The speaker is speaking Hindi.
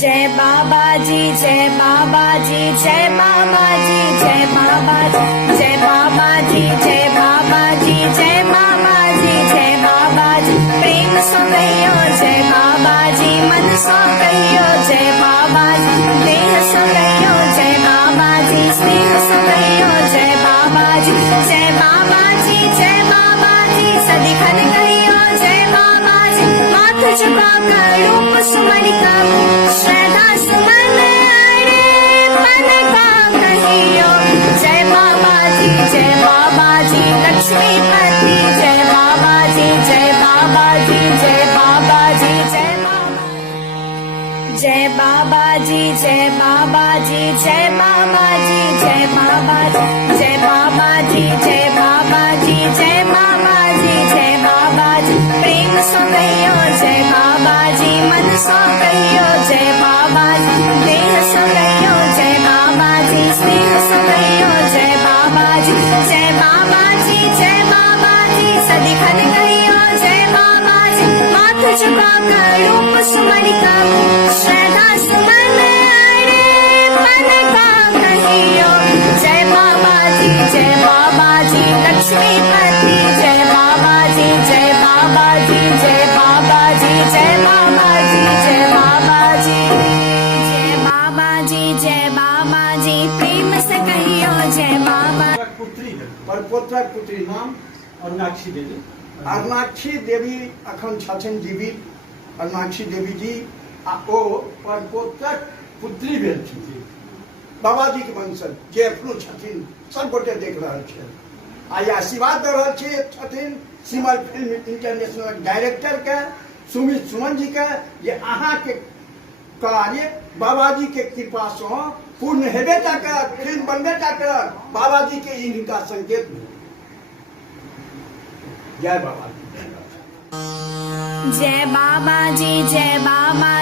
जय बाबा जी, जय बाबा जी, जय बाबा जी, जय बाबा जी, जय बाबा जी, जय बाबा जी, जय बाबा जी, जय बाबा जी। प्रेम सो कहियो जय बाबा जी, मन सो कहियो जय बाबा जी, देह सो कहियो जय बाबा जी, स्नेह सो कहियो जय बाबा जी, जय बाबा जी, जय बाबा जी। सदिखन कहियो जय बाबा जी, माथ झुका कर रूप सुमर का श्रद्धा सुमन अड़े मन का कहियो जय बाबा जी, जय बाबा जी। लक्ष्मीपति जय बाबा जी, जय बाबा जी, जय बाबा जी, जय बाबा, जय बाबा जी, जय बाबा जी, जय बाबा जी, जय बाबा जी, जय बाबा जी, जय बाबा जी, जय बाबा जी, जय बाबा जी। प्रेम सो कहियो जय बाबा जी, मन सो कहियो जय बाबा जी, देह सो कहियो जय बाबा जी, स्नेह सो कहियो जय बाबा जी, जय बाबा जी, जय बाबा जी। सदिखन कहियो जय बाबा जी, माथ झुका कर रूप सुमर का श्रद्धा सुमन अड़े मन का कहियो जय बाबा जी, जय बाबा जी। लक्ष्मीपति जय बाबा जी, जय बाबा जी, जय बाबा जी, जय बाबा जी, जय बाबा जी, जय बाबा जी, जय बाबा जी। प्रेम से कहियो जय बाबा। पुत्री परपोत्रक पुत्री नाम अरुणाक्षी देवी। अरुणाक्षी देवी अखन छथिन जीवित। अरुणाक्षी देवी जी ओ परपोत्रक पुत्री भेल छथिन बाबाजी के वंशज जे एखनो छथिन, सब गोटे देख रहल छै। आई आशीर्वाद दे रहल छथिन सिमर फिल्म इंटरनेशनल डायरेक्टर के सुमित सुमन जी के जे अहाँ के कार्य बाबाजी के कृपा से पूर्ण हेबे टा करत, फिल्म बनबे टा करत। बाबाजी के इनका संकेत जय बाबा जी। जय बाबा जी, जय बाबा।